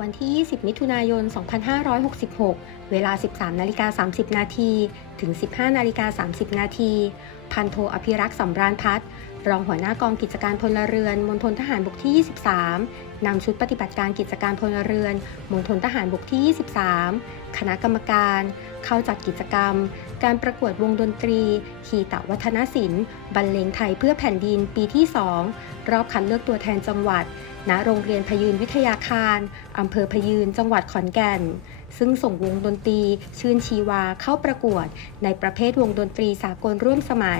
วันที่ 20 มิถุนายน 2566 เวลา 13 นาฬิกา 30 นาที ถึง 15 นาฬิกา 30 นาที พันโทอภิรักษ์สำราญพัฒน์รองหัวหน้ากองกิจการพลเรือนมณฑลทหารบกที่ 23 นำชุดปฏิบัติการกิจการพลเรือนมณฑลทหารบกที่ 23 คณะกรรมการ เข้าจัดกิจกรรม การประกวดวงดนตรี ขีตวัฒนศิลป์บรรเลงไทยเพื่อแผ่นดินปีที่ 2 รอบคัดเลือกตัวแทนจังหวัด ณ โรงเรียนพยืนวิทยาคารอำเภอพยืนจังหวัดขอนแก่น ซึ่งส่งวงดนตรี ชื่นชีวาเข้าประกวด ในประเภทวงดนตรีสากลร่วมสมัย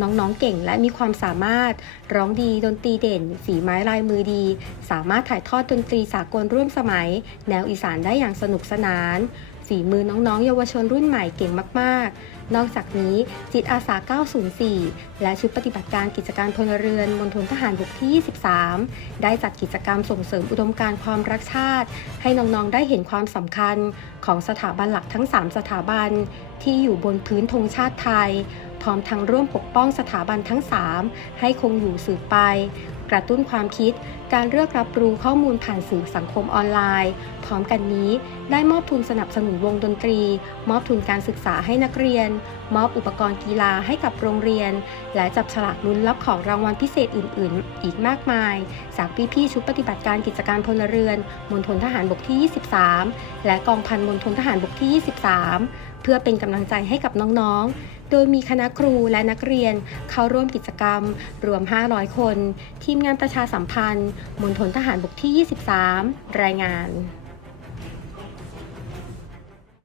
น้องๆเก่งและมีความสามารถร้องดีดนตรีเด่น ฝีไม้ลายมือดี สามารถถ่ายทอดดนตรีสากลร่วมสมัย แนวอีสานได้อย่างสนุกสนาน ฝีมือน้องๆ เยาวชนรุ่นใหม่เก่งมากๆ นอกจากนี้จิตอาสา 904 และชุดปฏิบัติการกิจการพลเรือนมณฑลทหารบกที่ 23 ได้จัดกิจกรรมส่งเสริมอุดมการณ์ความรักชาติ ให้น้องๆ ได้เห็นความสำคัญของสถาบันหลักทั้ง 3 สถาบัน ที่อยู่บนพื้นธงชาติไทย พร้อมทั้งร่วมปกป้องสถาบันทั้ง 3 ให้คงอยู่สืบไป กระตุ้นความคิด การเลือกรับรู้ข้อมูลผ่านสื่อสังคมออนไลน์ พร้อมกันนี้ ได้มอบทุนสนับสนุนวงดนตรี มอบทุนการศึกษาให้นักเรียน มอบอุปกรณ์กีฬาให้กับโรงเรียน และจับฉลากลุ้นรับของรางวัลพิเศษอื่น ๆ อีกมากมาย จากพี่ๆชุดปฏิบัติการกิจการพลเรือนมณฑลทหารบกที่ 23 และกองพันมณฑลทหารบกที่ 23 พื่อเป็นกำลังใจให้กับน้องๆ โดยมีคณะครูและนักเรียนเข้าร่วมกิจกรรม รวม 500 คน ทีมงานประชาสัมพันธ์มณฑลทหารบกที่ 23 รายงาน